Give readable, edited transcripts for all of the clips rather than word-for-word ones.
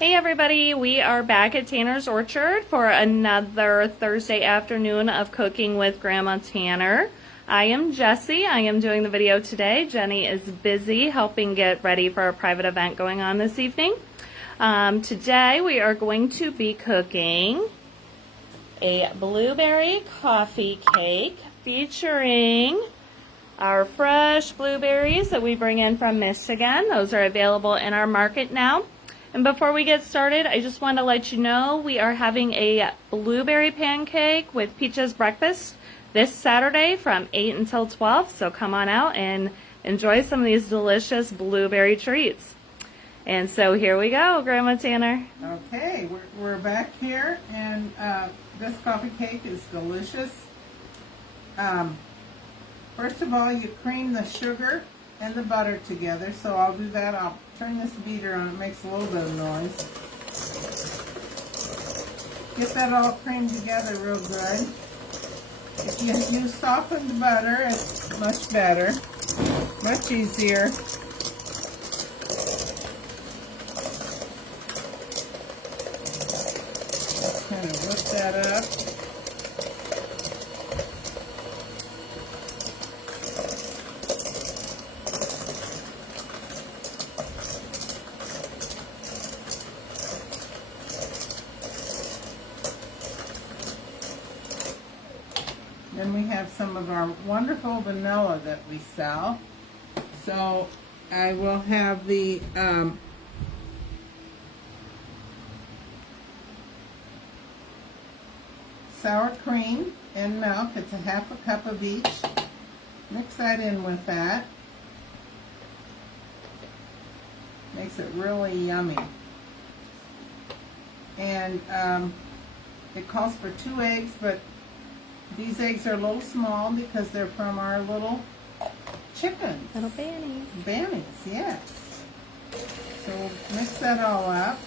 Hey everybody, we are back at Tanner's Orchard for another Thursday afternoon of Cooking with Grandma Tanner. I am Jessie. I am doing the video today. Jenny is busy helping get ready for a private event going on this evening. Today we are going to be cooking a blueberry coffee cake featuring our fresh blueberries that we bring in from Michigan. Those are available in our market now. And before we get started, I just want to let you know we are having a blueberry pancake with Peaches breakfast this Saturday from 8 until 12. So come on out and enjoy some of these delicious blueberry treats. And so here we go, Grandma Tanner. Okay, we're back here, and this coffee cake is delicious. First of all, you cream the sugar and the butter together, so I'll do that. I'll turn this beater on. It makes a little bit of noise. Get that all creamed together real good. If you use softened butter, it's much better, much easier. Kind of whip that up. Then we have some of our wonderful vanilla that we sell. So I will have the sour cream and milk. It's a half a cup of each. Mix that in with that. Makes it really yummy. And it calls for 2 eggs, but these eggs are a little small because they're from our little chickens. Little bannies. Bannies, yes. So mix that all up.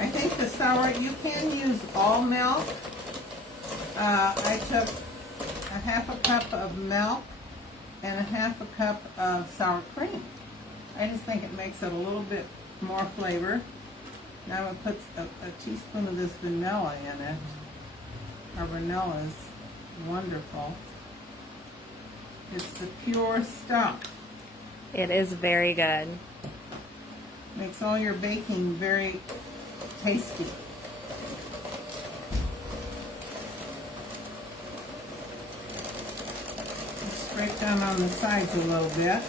I think the sour, you can use all milk. I took a half a cup of milk and a half a cup of sour cream. I just think it makes it a little bit more flavor. Now I'm going to put a teaspoon of this vanilla in it. Our vanilla is wonderful. It's the pure stuff. It is very good. Makes all your baking very tasty. Scrape down on the sides a little bit.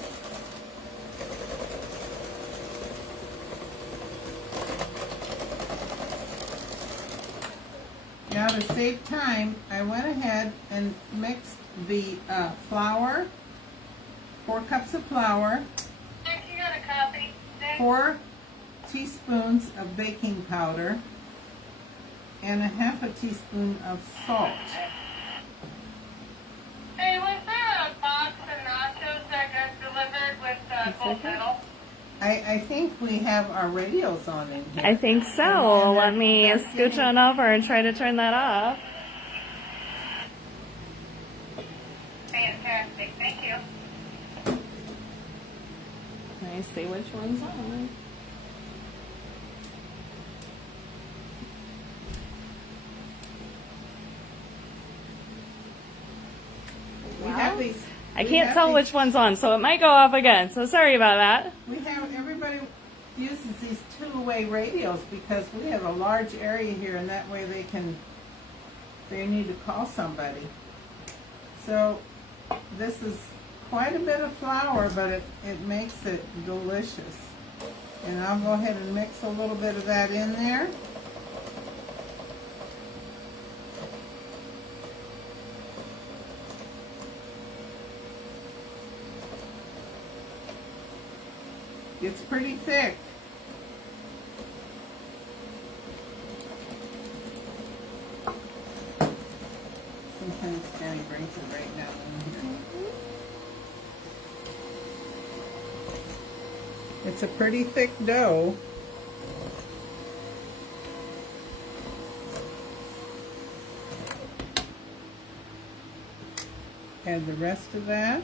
Now to save time, I went ahead and mixed the flour, 4 cups of flour, 4 teaspoons of baking powder, and a half a teaspoon of salt. Hey, was there a box of nachos that got delivered with gold medal? I think we have our radios on in here. I think so. Let me scooch on over and try to turn that off. Fantastic, thank you. Let me see which one's on. We have these. I can't tell which one's on, so it might go off again. So sorry about that. We have, everybody uses these 2-way radios because we have a large area here, and that way they need to call somebody. So this is quite a bit of flour, but it makes it delicious. And I'll go ahead and mix a little bit of that in there. It's pretty thick. Sometimes Danny brings it right now in here. It's a pretty thick dough. add the rest of that.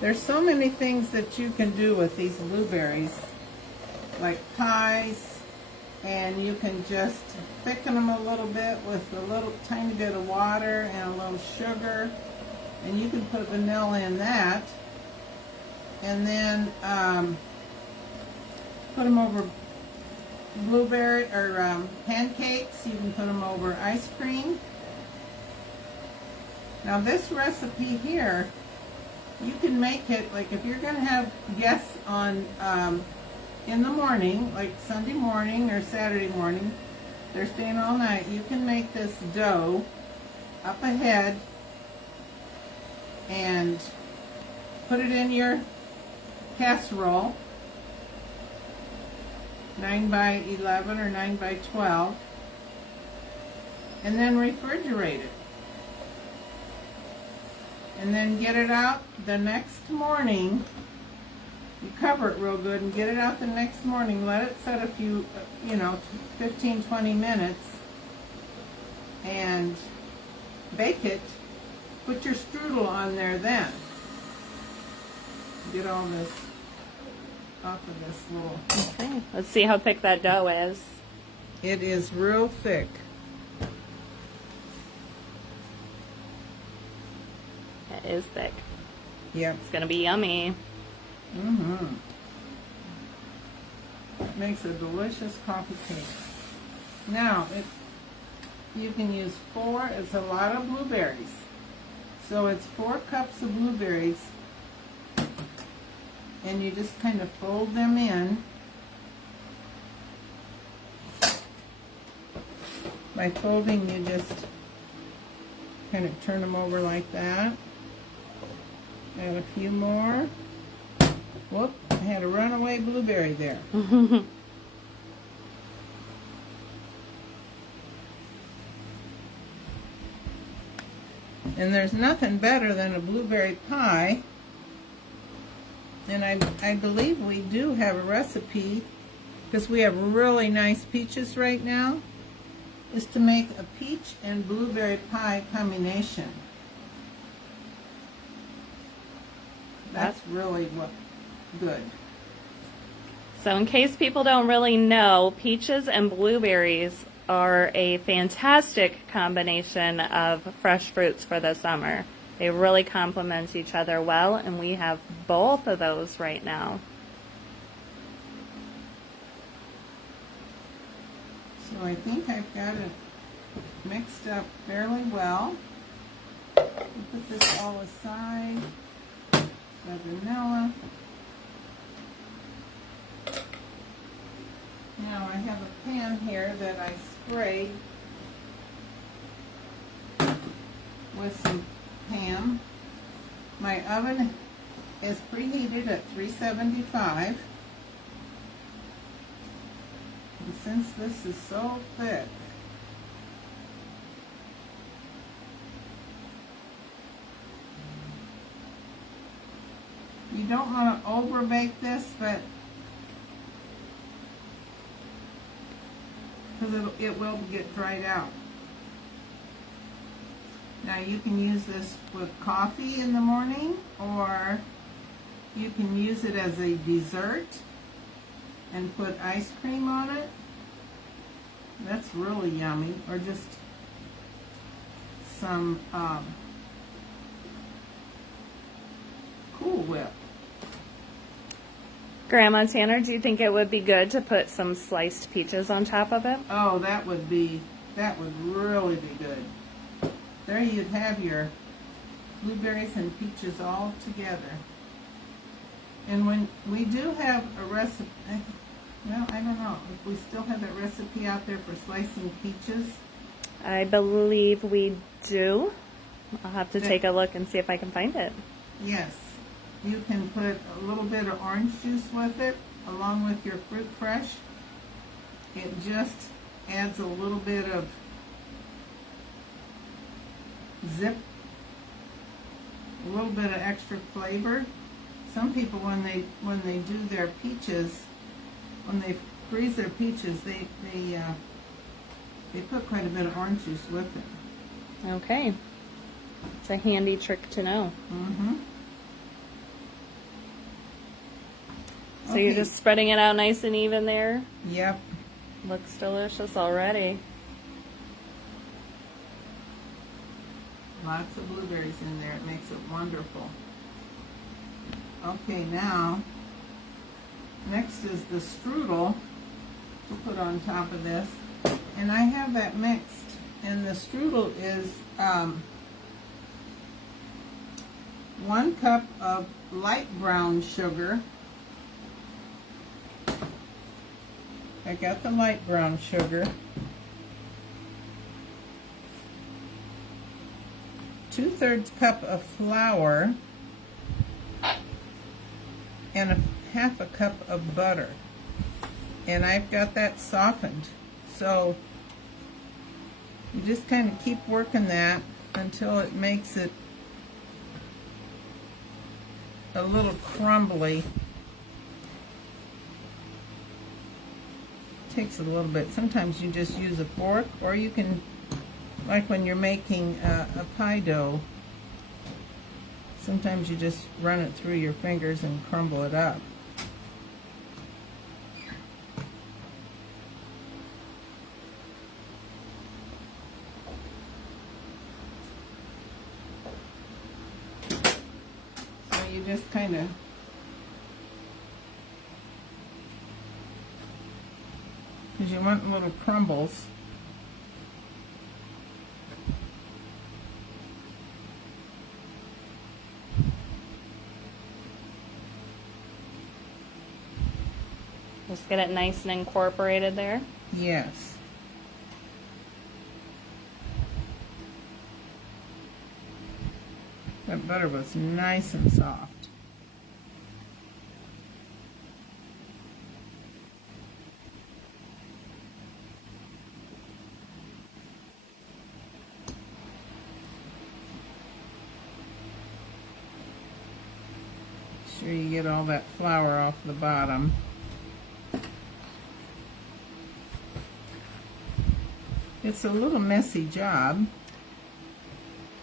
There's so many things that you can do with these blueberries, like pies, and you can just thicken them a little bit with a little tiny bit of water and a little sugar, and you can put vanilla in that, and then put them over blueberry or pancakes. You can put them over ice cream. Now this recipe here, you can make it, like if you're going to have guests on in the morning, like Sunday morning or Saturday morning, they're staying all night, you can make this dough up ahead and put it in your casserole, 9 by 11 or 9 by 12, and then refrigerate it. And then get it out the next morning. You cover it real good and get it out the next morning. Let it set a few, 15, 20 minutes, and bake it. Put your strudel on there then. Get all this off of this little. Okay, let's see how thick that dough is. It is real thick. It is thick. Yep. It's gonna be yummy. Mm-hmm. It makes a delicious coffee cake. Now, you can use 4, it's a lot of blueberries. So it's 4 cups of blueberries, and you just kind of fold them in. By folding, you just kind of turn them over like that. Add a few more. Whoop, I had a runaway blueberry there. And there's nothing better than a blueberry pie. And I believe we do have a recipe, because we have really nice peaches right now, is to make a peach and blueberry pie combination. That's really good. So in case people don't really know, peaches and blueberries are a fantastic combination of fresh fruits for the summer. They really complement each other well, and we have both of those right now. So I think I've got it mixed up fairly well. We'll put this all aside. The vanilla. Now I have a pan here that I sprayed with some ham. My oven is preheated at 375. And since this is so thick, you don't want to over bake this, but because it will get dried out. Now you can use this with coffee in the morning, or you can use it as a dessert and put ice cream on it. That's really yummy. Or just some Cool Whip. Grandma Tanner, do you think it would be good to put some sliced peaches on top of it? Oh, that would really be good. There you'd have your blueberries and peaches all together. And when we do have a recipe, well, I don't know if we still have that recipe out there for slicing peaches. I believe we do. I'll have to take a look and see if I can find it. Yes. You can put a little bit of orange juice with it, along with your fruit fresh. It just adds a little bit of zip, a little bit of extra flavor. Some people, when they do their peaches, when they freeze their peaches, they put quite a bit of orange juice with it. Okay. It's a handy trick to know. Mm-hmm. So you're just spreading it out nice and even there? Yep. Looks delicious already. Lots of blueberries in there. It makes it wonderful. Okay, now, next is the strudel to put on top of this. And I have that mixed. And the strudel is 1 cup of light brown sugar. I got the light brown sugar. 2/3 cup of flour. And half a cup of butter. And I've got that softened. So you just kind of keep working that until it makes it a little crumbly. Takes a little bit. Sometimes you just use a fork, or you can, like when you're making a pie dough, sometimes you just run it through your fingers and crumble it up. So you just kind of because you want little crumbles. Just get it nice and incorporated there. Yes. That butter was nice and soft. Sure you get all that flour off the bottom. It's a little messy job.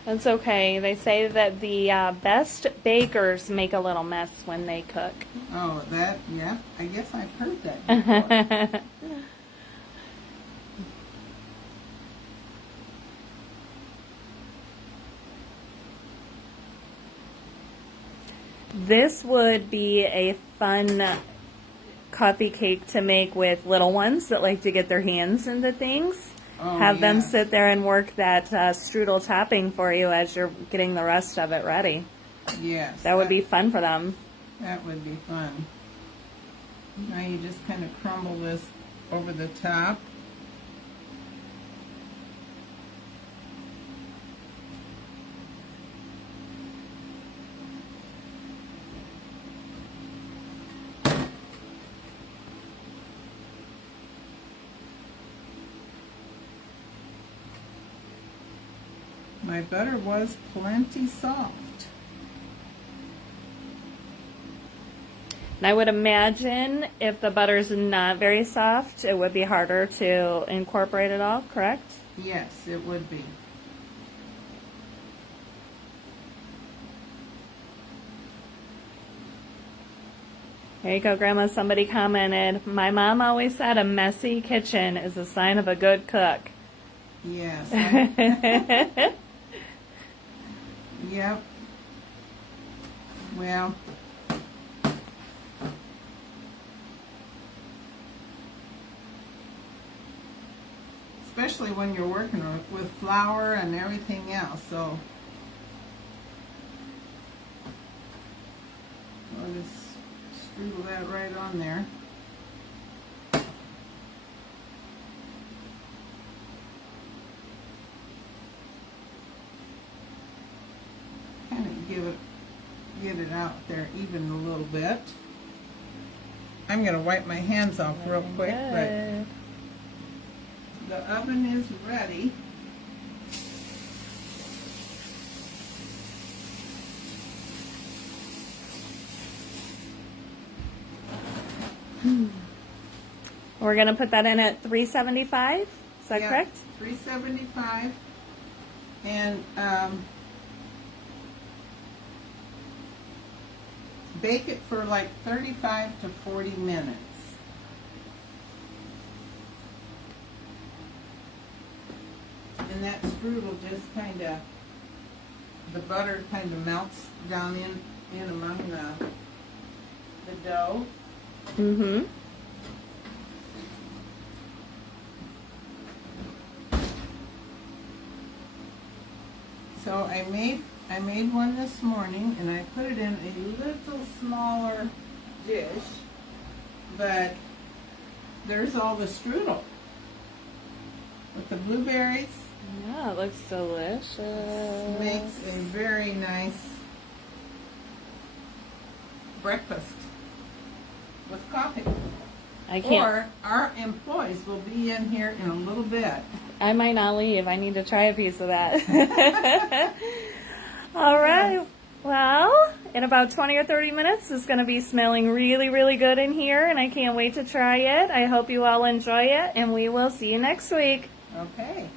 That's okay. They say that the best bakers make a little mess when they cook. Oh, that, yeah, I guess I've heard that before. This would be a fun coffee cake to make with little ones that like to get their hands into things. Oh, Have them yes. sit there and work that strudel topping for you as you're getting the rest of it ready. Yes. That would be fun for them. That would be fun. Now you just kind of crumble this over the top. My butter was plenty soft. And I would imagine if the butter's not very soft, it would be harder to incorporate it all, correct? Yes, it would be. There you go, Grandma. Somebody commented, my mom always said a messy kitchen is a sign of a good cook. Yes. Yep. Well, especially when you're working with flour and everything else, so I'll just strudel that right on there. Kind of get it out there even a little bit. I'm going to wipe my hands off real quick, but the oven is ready. We're going to put that in at 375. Is that Yeah, correct? 375. And bake it for like 35 to 40 minutes. And that strudel just kind of, the butter kind of melts down in among the dough. Mm-hmm. So I made one this morning, and I put it in a little smaller dish, but there's all the strudel with the blueberries. Yeah, it looks delicious. Makes a very nice breakfast with coffee. I can't. Or our employees will be in here in a little bit. I might not leave. I need to try a piece of that. All right. Well, in about 20 or 30 minutes, it's going to be smelling really, really good in here, and I can't wait to try it. I hope you all enjoy it, and we will see you next week. Okay.